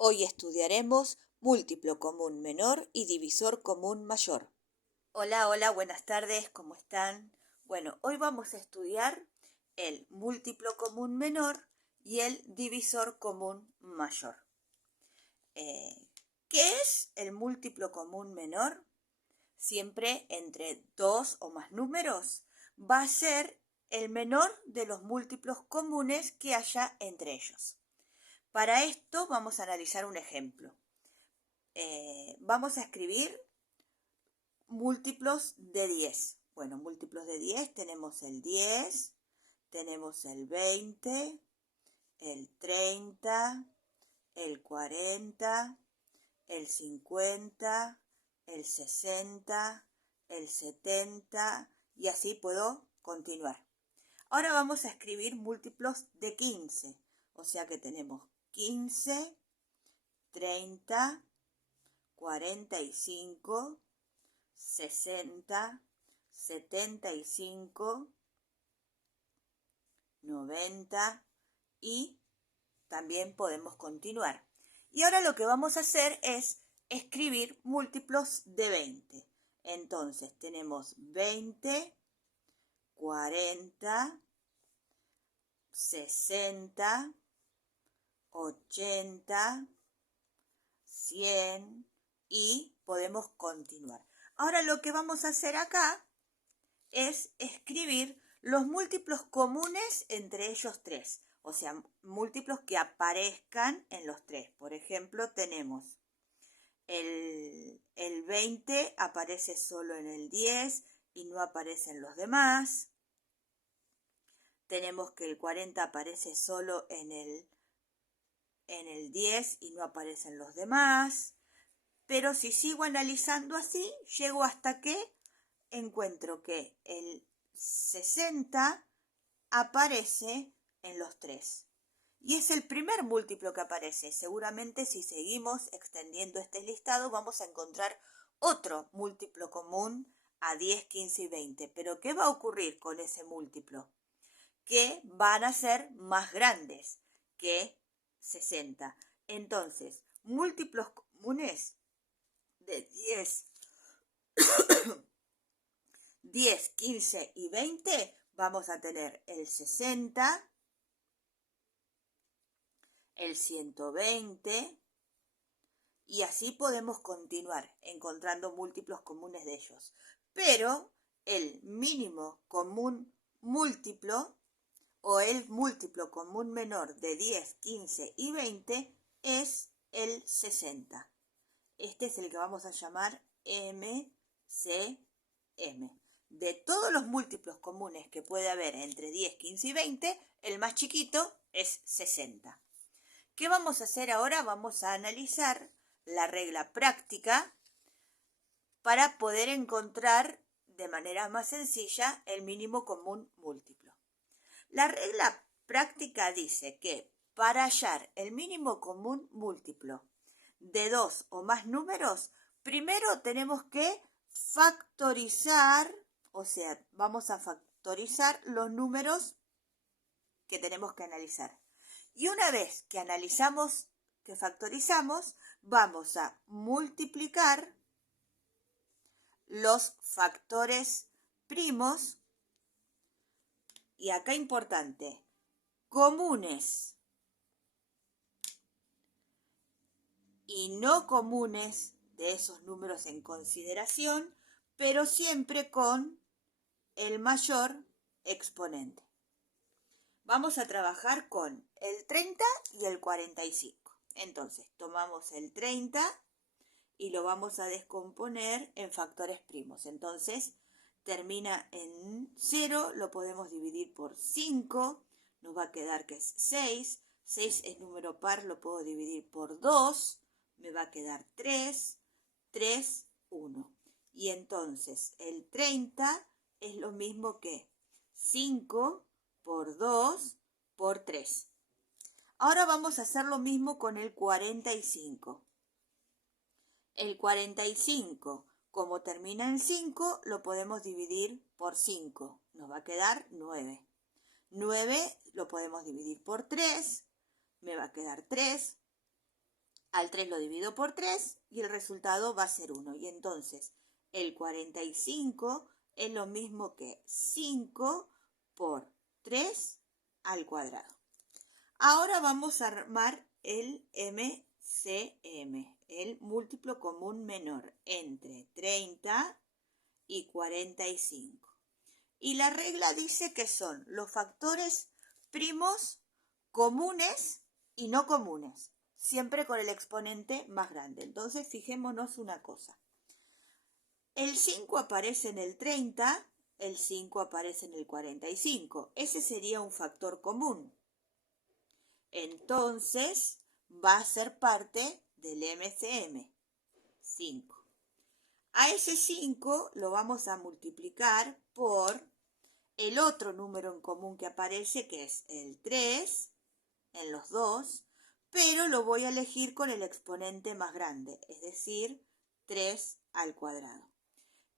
Hoy estudiaremos múltiplo común menor y divisor común mayor. Hola, hola, buenas tardes, ¿cómo están? Bueno, hoy vamos a estudiar el múltiplo común menor y el divisor común mayor. ¿Qué es el múltiplo común menor? Siempre entre dos o más números va a ser el menor de los múltiplos comunes que haya entre ellos. Para esto vamos a analizar un ejemplo. Vamos a escribir múltiplos de 10. Bueno, múltiplos de 10 tenemos el 10, tenemos el 20, el 30, el 40, el 50, el 60, el 70 y así puedo continuar. Ahora vamos a escribir múltiplos de 15, o sea que tenemos 15, 30, 45, 60, 75, 90 y también podemos continuar. Y ahora lo que vamos a hacer es escribir múltiplos de 20. Entonces tenemos 20, 40, 60, 80, 100 y podemos continuar. Ahora lo que vamos a hacer acá es escribir los múltiplos comunes entre ellos tres, o sea, múltiplos que aparezcan en los tres. Por ejemplo, tenemos el 20 aparece solo en el 10 y no aparece en los demás. Tenemos que el 40 aparece solo en el 10 y no aparece en los demás. Pero si sigo analizando así, llego hasta que encuentro que el 60 aparece en los 3. Y es el primer múltiplo que aparece. Seguramente si seguimos extendiendo este listado vamos a encontrar otro múltiplo común a 10, 15 y 20. Pero ¿qué va a ocurrir con ese múltiplo? Que van a ser más grandes que 60. Entonces, múltiplos comunes de 10, 15 y 20, vamos a tener el 60, el 120, y así podemos continuar encontrando múltiplos comunes de ellos. Pero el mínimo común múltiplo o el múltiplo común menor de 10, 15 y 20 es el 60. Este es el que vamos a llamar MCM. De todos los múltiplos comunes que puede haber entre 10, 15 y 20, el más chiquito es 60. ¿Qué vamos a hacer ahora? Vamos a analizar la regla práctica para poder encontrar de manera más sencilla el mínimo común múltiplo. La regla práctica dice que para hallar el mínimo común múltiplo de dos o más números, primero tenemos que factorizar, o sea, vamos a factorizar los números que tenemos que analizar. Y una vez que analizamos, que factorizamos, vamos a multiplicar los factores primos, y acá importante, comunes y no comunes de esos números en consideración, pero siempre con el mayor exponente. Vamos a trabajar con el 30 y el 45. Entonces, tomamos el 30 y lo vamos a descomponer en factores primos. Entonces, termina en 0, lo podemos dividir por 5, nos va a quedar que es 6. 6 es número par, lo puedo dividir por 2, me va a quedar 3, 3, 1. Y entonces el 30 es lo mismo que 5 por 2 por 3. Ahora vamos a hacer lo mismo con el 45. El 45, como termina en 5, lo podemos dividir por 5. Nos va a quedar 9. 9 lo podemos dividir por 3. Me va a quedar 3. Al 3 lo divido por 3 y el resultado va a ser 1. Y entonces el 45 es lo mismo que 5 por 3 al cuadrado. Ahora vamos a armar el MCM, el múltiplo común menor entre 30 y 45. Y la regla dice que son los factores primos comunes y no comunes, siempre con el exponente más grande. Entonces, fijémonos una cosa. El 5 aparece en el 30, el 5 aparece en el 45. Ese sería un factor común. Entonces, va a ser parte del MCM, 5. A ese 5 lo vamos a multiplicar por el otro número en común que aparece, que es el 3, en los dos, pero lo voy a elegir con el exponente más grande, es decir, 3 al cuadrado.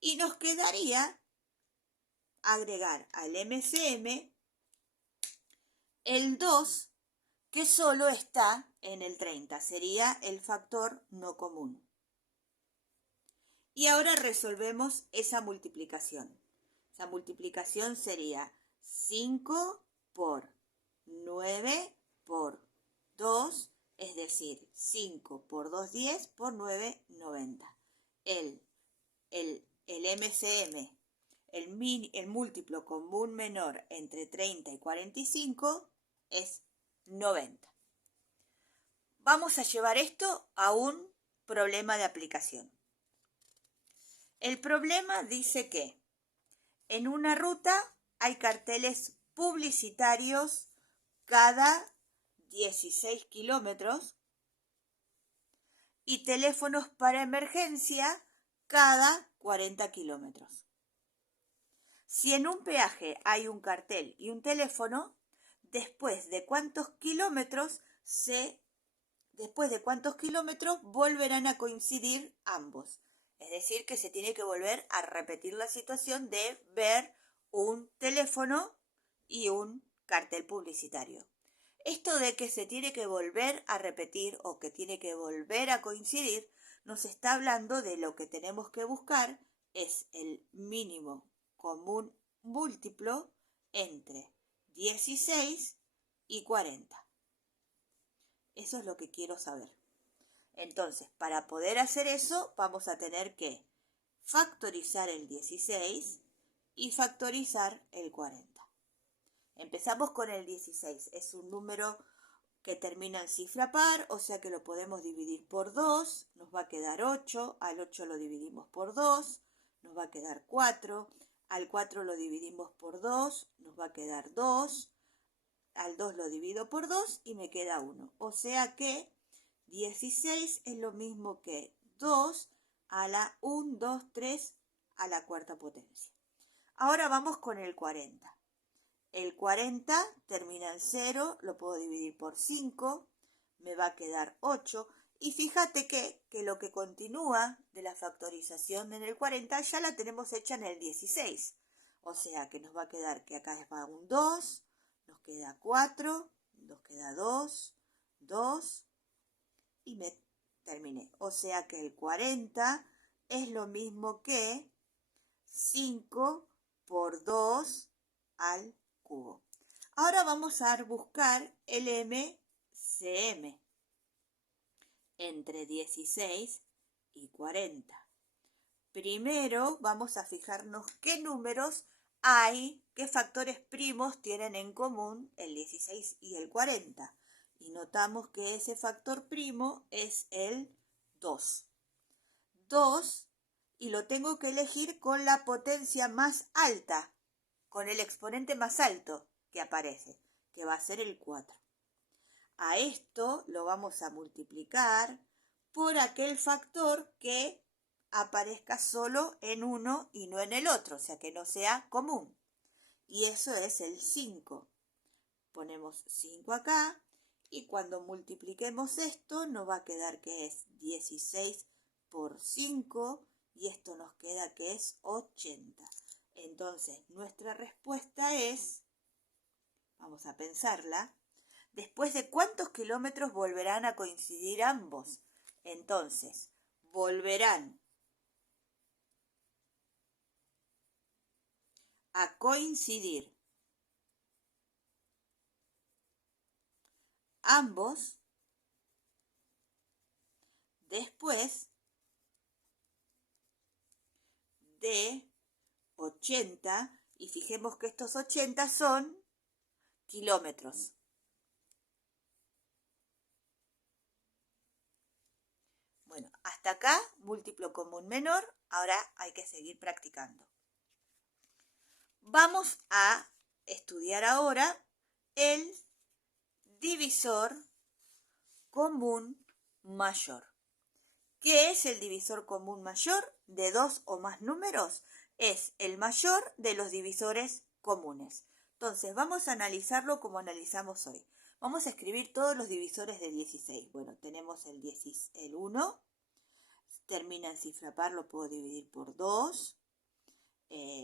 Y nos quedaría agregar al MCM el 2, que solo está en el 30, sería el factor no común. Y ahora resolvemos esa multiplicación. Esa multiplicación sería 5 por 9 por 2, es decir, 5 por 2, 10, por 9, 90. El MCM, el múltiplo común menor entre 30 y 45 es 90. Vamos a llevar esto a un problema de aplicación. El problema dice que en una ruta hay carteles publicitarios cada 16 kilómetros y teléfonos para emergencia cada 40 kilómetros. Si en un peaje hay un cartel y un teléfono, después de cuántos kilómetros volverán a coincidir ambos. Es decir, que se tiene que volver a repetir la situación de ver un teléfono y un cartel publicitario. Esto de que se tiene que volver a repetir o que tiene que volver a coincidir nos está hablando de lo que tenemos que buscar es el mínimo común múltiplo entre 16 y 40. Eso es lo que quiero saber. Entonces, para poder hacer eso, vamos a tener que factorizar el 16 y factorizar el 40. Empezamos con el 16. Es un número que termina en cifra par, o sea que lo podemos dividir por 2. Nos va a quedar 8. Al 8 lo dividimos por 2. Nos va a quedar 4. Al 4 lo dividimos por 2. Nos va a quedar 2. Al 2 lo divido por 2 y me queda 1. O sea que 16 es lo mismo que 2 a la 1, 2, 3 a la cuarta potencia. Ahora vamos con el 40. El 40 termina en 0, lo puedo dividir por 5, me va a quedar 8. Y fíjate que lo que continúa de la factorización en el 40 ya la tenemos hecha en el 16. O sea que nos va a quedar que acá va un 2, nos queda 4, nos queda 2, 2, y me terminé. O sea que el 40 es lo mismo que 5 por 2 al cubo. Ahora vamos a buscar el MCM entre 16 y 40. Primero vamos a fijarnos qué números hay, qué factores primos tienen en común el 16 y el 40. Y notamos que ese factor primo es el 2. 2, y lo tengo que elegir con la potencia más alta, con el exponente más alto que aparece, que va a ser el 4. A esto lo vamos a multiplicar por aquel factor que aparezca solo en uno y no en el otro, o sea que no sea común. Y eso es el 5. Ponemos 5 acá. Y cuando multipliquemos esto, nos va a quedar que es 16 por 5 y esto nos queda que es 80. Entonces, nuestra respuesta es, vamos a pensarla, ¿Después de cuántos kilómetros volverán a coincidir ambos? Entonces, volverán a coincidir ambos después de 80, y fijemos que estos 80 son kilómetros. Bueno, hasta acá, múltiplo común menor, ahora hay que seguir practicando. Vamos a estudiar ahora el divisor común mayor. ¿Qué es el divisor común mayor de dos o más números? Es el mayor de los divisores comunes. Entonces, vamos a analizarlo como analizamos hoy. Vamos a escribir todos los divisores de 16. Bueno, tenemos el 1, termina en cifra par, lo puedo dividir por 2,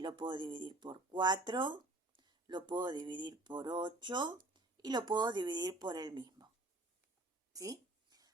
lo puedo dividir por 4, lo puedo dividir por 8 y lo puedo dividir por el mismo. ¿Sí?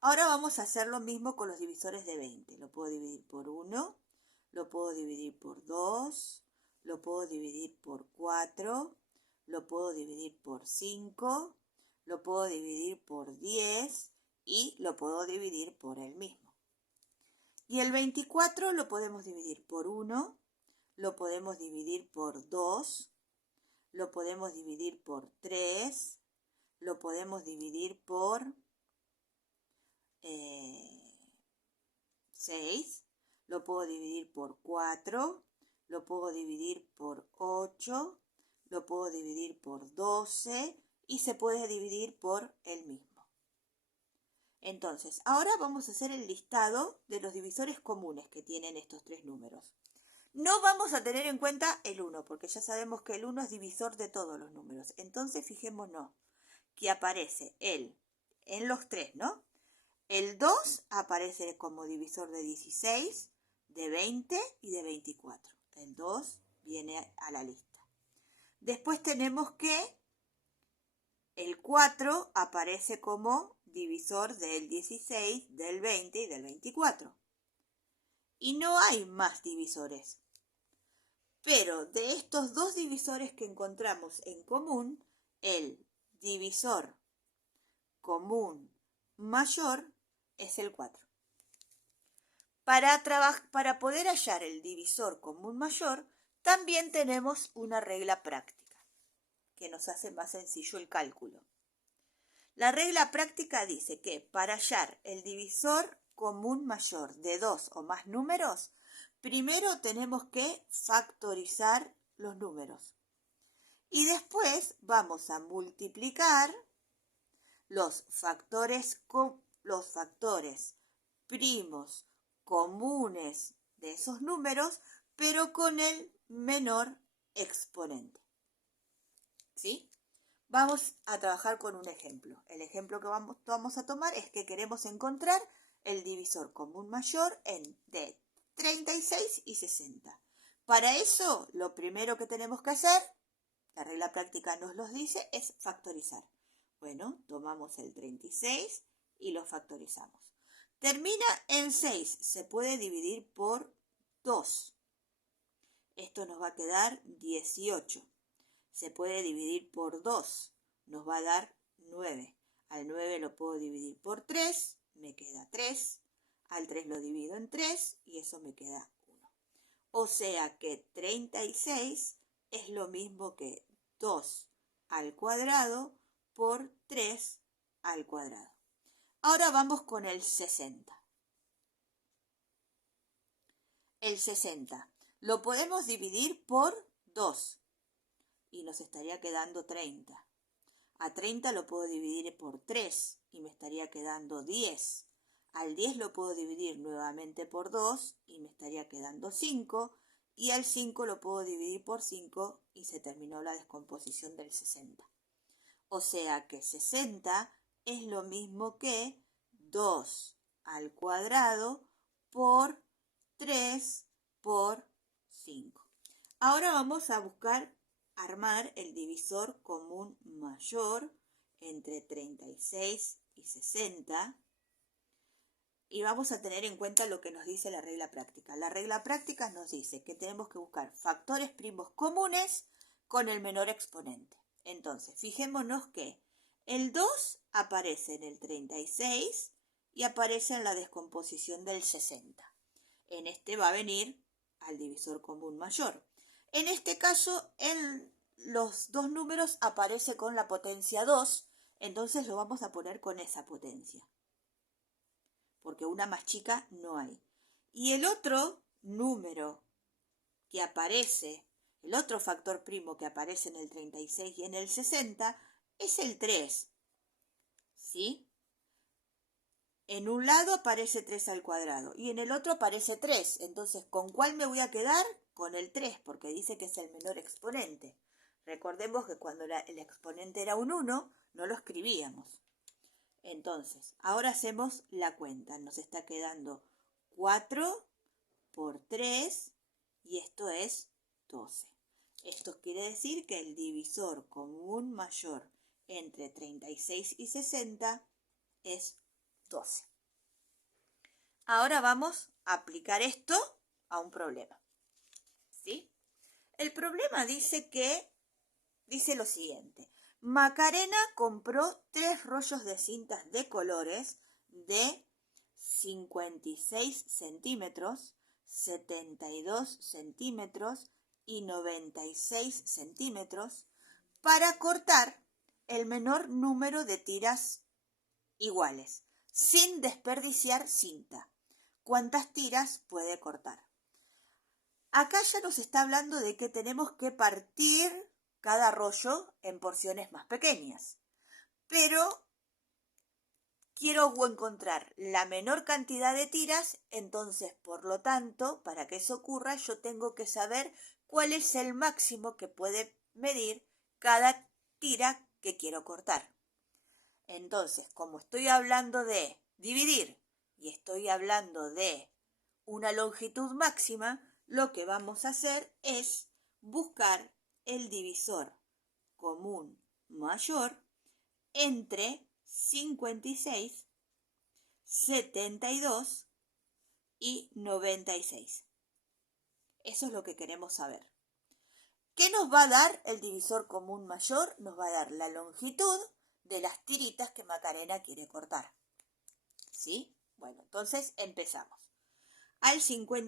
Ahora vamos a hacer lo mismo con los divisores de 20. Lo puedo dividir por 1, lo puedo dividir por 2, lo puedo dividir por 4, lo puedo dividir por 5, lo puedo dividir por 10 y lo puedo dividir por el mismo. Y el 24 lo podemos dividir por 1, lo podemos dividir por 2, lo podemos dividir por 3, lo podemos dividir por 6, lo puedo dividir por 4, lo puedo dividir por 8, lo puedo dividir por 12 y se puede dividir por el mismo. Entonces, ahora vamos a hacer el listado de los divisores comunes que tienen estos tres números. No vamos a tener en cuenta el 1, porque ya sabemos que el 1 es divisor de todos los números. Entonces, fijémonos que aparece en los tres, ¿no? El 2 aparece como divisor de 16, de 20 y de 24. El 2 viene a la lista. Después tenemos que el 4 aparece como divisor del 16, del 20 y del 24. Y no hay más divisores. Pero de estos dos divisores que encontramos en común, el divisor común mayor es el 4. Para poder hallar el divisor común mayor, también tenemos una regla práctica que nos hace más sencillo el cálculo. La regla práctica dice que para hallar el divisor común mayor de dos o más números, primero tenemos que factorizar los números. Y después vamos a multiplicar los factores primos comunes de esos números, pero con el menor exponente. ¿Sí? Vamos a trabajar con un ejemplo. El ejemplo que vamos a tomar es que queremos encontrar el divisor común mayor de 36 y 60. Para eso, lo primero que tenemos que hacer, la regla práctica nos lo dice, es factorizar. Bueno, tomamos el 36 y lo factorizamos. Termina en 6, se puede dividir por 2. Esto nos va a quedar 18. Se puede dividir por 2, nos va a dar 9. Al 9 lo puedo dividir por 3, me queda 3. Al 3 lo divido en 3 y eso me queda 1. O sea que 36 es lo mismo que 2 al cuadrado por 3 al cuadrado. Ahora vamos con el 60. El 60 lo podemos dividir por 2 y nos estaría quedando 30. A 30 lo puedo dividir por 3 y me estaría quedando 10. Al 10 lo puedo dividir nuevamente por 2 y me estaría quedando 5. Y al 5 lo puedo dividir por 5 y se terminó la descomposición del 60. O sea que 60 es lo mismo que 2 al cuadrado por 3 por 5. Ahora vamos a buscar armar el divisor común mayor entre 36 y 60. Y vamos a tener en cuenta lo que nos dice la regla práctica. La regla práctica nos dice que tenemos que buscar factores primos comunes con el menor exponente. Entonces, fijémonos que el 2 aparece en el 36 y aparece en la descomposición del 60. En este va a venir al divisor común mayor. En este caso, en los dos números aparece con la potencia 2, entonces lo vamos a poner con esa potencia, porque una más chica no hay. Y el otro número que aparece, el otro factor primo que aparece en el 36 y en el 60 es el 3, ¿sí? En un lado aparece 3 al cuadrado y en el otro aparece 3. Entonces, ¿con cuál me voy a quedar? Con el 3, porque dice que es el menor exponente. Recordemos que cuando el exponente era un 1, no lo escribíamos. Entonces, ahora hacemos la cuenta. Nos está quedando 4 por 3 y esto es 12. Esto quiere decir que el divisor común mayor entre 36 y 60 es 12. Ahora vamos a aplicar esto a un problema, ¿sí? El problema dice lo siguiente. Macarena compró 3 rollos de cintas de colores de 56 centímetros, 72 centímetros y 96 centímetros para cortar el menor número de tiras iguales, sin desperdiciar cinta. ¿Cuántas tiras puede cortar? Acá ya nos está hablando de que tenemos que partir cada rollo en porciones más pequeñas, pero quiero encontrar la menor cantidad de tiras, entonces, por lo tanto, para que eso ocurra, yo tengo que saber cuál es el máximo que puede medir cada tira que quiero cortar. Entonces, como estoy hablando de dividir y estoy hablando de una longitud máxima, lo que vamos a hacer es buscar el divisor común mayor entre 56, 72 y 96. Eso es lo que queremos saber. ¿Qué nos va a dar el divisor común mayor? Nos va a dar la longitud de las tiritas que Macarena quiere cortar. ¿Sí? Bueno, entonces empezamos.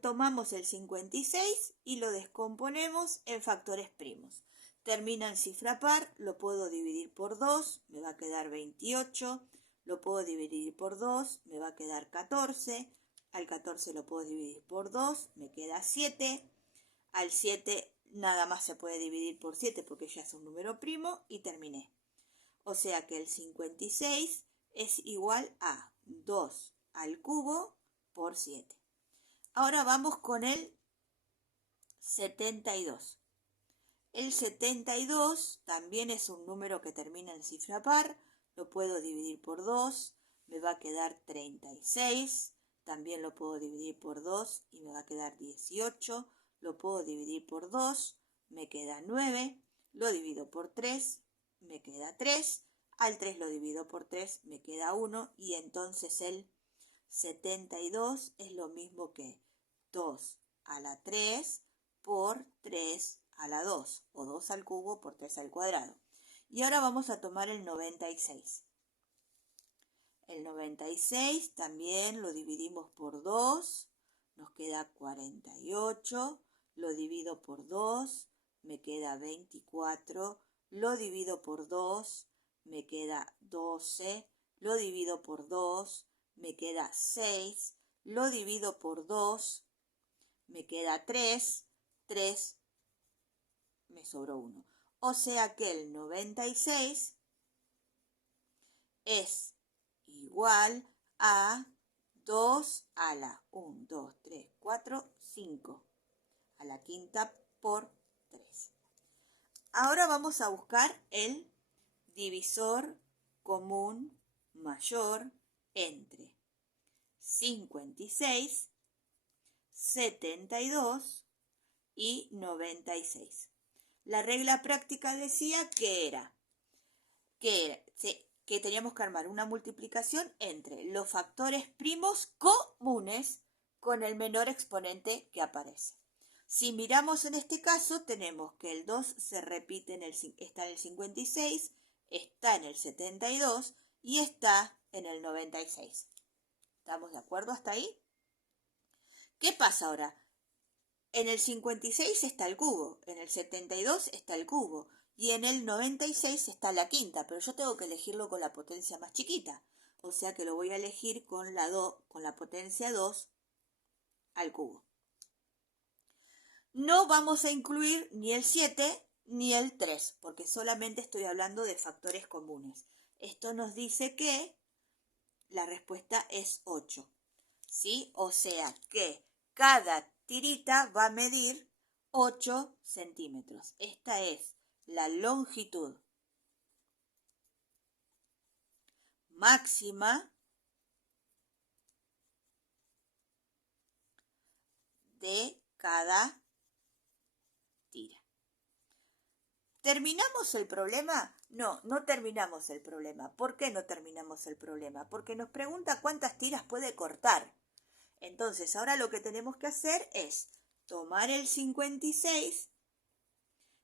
Tomamos el 56 y lo descomponemos en factores primos. Termina en cifra par, lo puedo dividir por 2, me va a quedar 28. Lo puedo dividir por 2, me va a quedar 14. Al 14 lo puedo dividir por 2, me queda 7. Al 7 nada más se puede dividir por 7 porque ya es un número primo y terminé. O sea que el 56 es igual a 2 al cubo por 7. Ahora vamos con el 72. El 72 también es un número que termina en cifra par. Lo puedo dividir por 2, me va a quedar 36. También lo puedo dividir por 2 y me va a quedar 18. Lo puedo dividir por 2, me queda 9. Lo divido por 3, me queda 3. Al 3 lo divido por 3, me queda 1. Y entonces el 72 es lo mismo que 2 a la 3 por 3 a la 2, o 2 al cubo por 3 al cuadrado. Y ahora vamos a tomar el 96. El 96 también lo dividimos por 2, nos queda 48, lo divido por 2, me queda 24, lo divido por 2, me queda 12, lo divido por 2, me queda 6, lo divido por 2, me queda 3, 3, me sobró 1. O sea que el 96 es igual a 2 a la 1, 2, 3, 4, 5. A la quinta por 3. Ahora vamos a buscar el divisor común mayor entre 56, 72 y 96. La regla práctica decía que que teníamos que armar una multiplicación entre los factores primos comunes con el menor exponente que aparece. Si miramos en este caso, tenemos que el 2 se repite está en el 56, está en el 72 y está en el 96. ¿Estamos de acuerdo hasta ahí? ¿Qué pasa ahora? En el 56 está el cubo, en el 72 está el cubo y en el 96 está la quinta, pero yo tengo que elegirlo con la potencia más chiquita. O sea que lo voy a elegir con la potencia 2 al cubo. No vamos a incluir ni el 7 ni el 3, porque solamente estoy hablando de factores comunes. Esto nos dice que la respuesta es 8, ¿sí? O sea que cada tirita va a medir 8 centímetros. Esta es la longitud máxima de cada tira. ¿Terminamos el problema? No, no terminamos el problema. ¿Por qué no terminamos el problema? Porque nos pregunta cuántas tiras puede cortar. Entonces, ahora lo que tenemos que hacer es tomar el 56,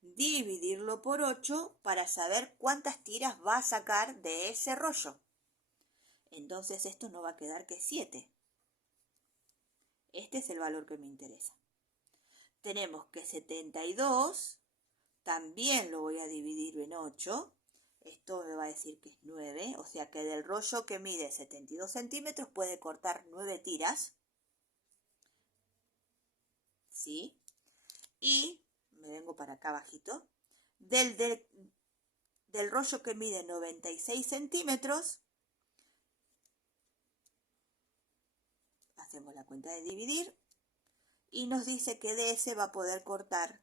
dividirlo por 8 para saber cuántas tiras va a sacar de ese rollo. Entonces, esto no va a quedar que 7. Este es el valor que me interesa. Tenemos que 72, también lo voy a dividir en 8. Esto me va a decir que es 9, o sea que del rollo que mide 72 centímetros puede cortar 9 tiras. ¿Sí? Y me vengo para acá abajito. Del rollo que mide 96 centímetros, hacemos la cuenta de dividir y nos dice que de ese va a poder cortar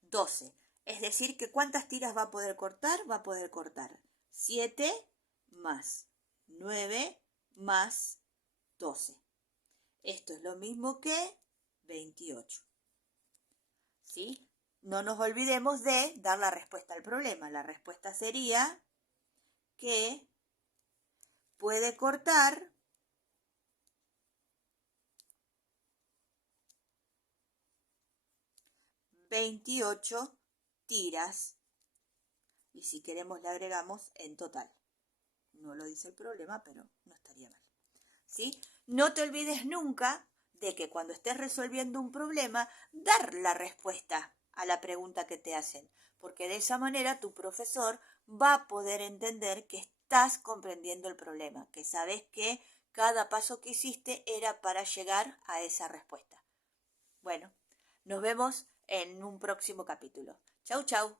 12. Es decir, que ¿cuántas tiras va a poder cortar? Va a poder cortar 7 más 9 más 12. Esto es lo mismo que 28. ¿Sí? No nos olvidemos de dar la respuesta al problema. La respuesta sería que puede cortar 28 tiras. Y si queremos le agregamos en total. No lo dice el problema, pero no estaría mal. ¿Sí? No te olvides nunca de que cuando estés resolviendo un problema, dar la respuesta a la pregunta que te hacen, porque de esa manera tu profesor va a poder entender que estás comprendiendo el problema, que sabes que cada paso que hiciste era para llegar a esa respuesta. Bueno, nos vemos en un próximo capítulo. Chau, chau.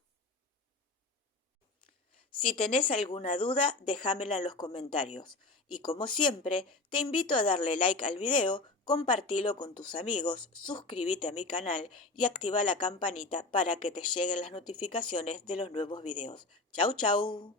Si tenés alguna duda, déjamela en los comentarios. Y como siempre, te invito a darle like al video, compartilo con tus amigos, suscríbete a mi canal y activa la campanita para que te lleguen las notificaciones de los nuevos videos. Chau, chau.